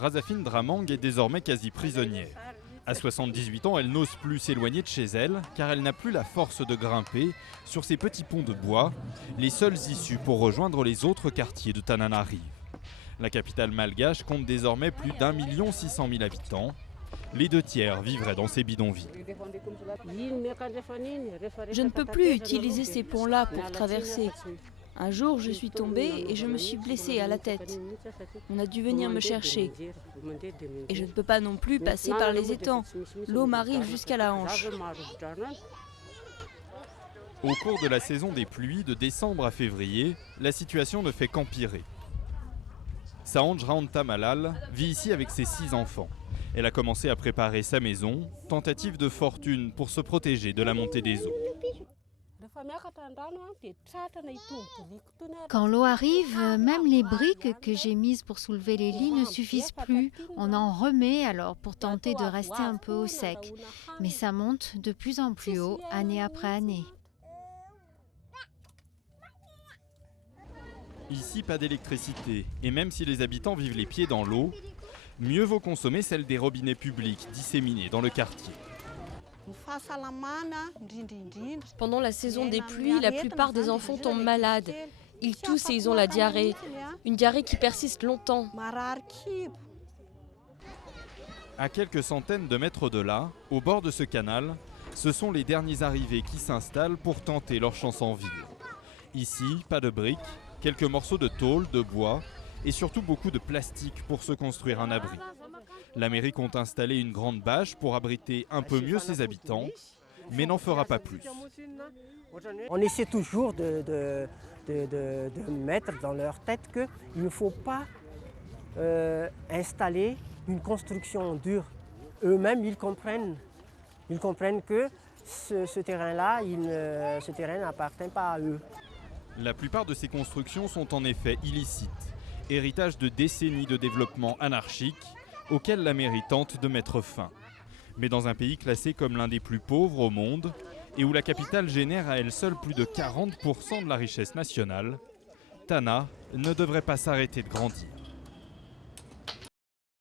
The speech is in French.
Razafine Dramang est désormais quasi prisonnière. À 78 ans, elle n'ose plus s'éloigner de chez elle car elle n'a plus la force de grimper sur ces petits ponts de bois, les seules issues pour rejoindre les autres quartiers de Tananarive. La capitale malgache compte désormais plus d'1 600 000 habitants. Les 2/3 vivraient dans ces bidonvilles. Je ne peux plus utiliser ces ponts-là pour traverser. Un jour, je suis tombée et je me suis blessée à la tête. On a dû venir me chercher. Et je ne peux pas non plus passer par les étangs. L'eau m'arrive jusqu'à la hanche. Au cours de la saison des pluies, de décembre à février, la situation ne fait qu'empirer. Saanj Raanta Malal vit ici avec ses 6 enfants. Elle a commencé à préparer sa maison, tentative de fortune pour se protéger de la montée des eaux. Quand l'eau arrive, même les briques que j'ai mises pour soulever les lits ne suffisent plus. On en remet alors pour tenter de rester un peu au sec. Mais ça monte de plus en plus haut, année après année. Ici, pas d'électricité. Et même si les habitants vivent les pieds dans l'eau, mieux vaut consommer celle des robinets publics disséminés dans le quartier. Pendant la saison des pluies, la plupart des enfants tombent malades. Ils toussent et ils ont la diarrhée. Une diarrhée qui persiste longtemps. À quelques centaines de mètres de là, au bord de ce canal, ce sont les derniers arrivés qui s'installent pour tenter leur chance en ville. Ici, pas de briques, quelques morceaux de tôle, de bois et surtout beaucoup de plastique pour se construire un abri. La mairie compte installer une grande bâche pour abriter un peu mieux ses habitants, mais n'en fera pas plus. On essaie toujours de mettre dans leur tête qu'il ne faut pas installer une construction dure. Eux-mêmes, ils comprennent que ce terrain-là, ce terrain n'appartient pas à eux. La plupart de ces constructions sont en effet illicites, héritage de décennies de développement anarchique auquel la mairie tente de mettre fin. Mais dans un pays classé comme l'un des plus pauvres au monde et où la capitale génère à elle seule plus de 40% de la richesse nationale, Tana ne devrait pas s'arrêter de grandir.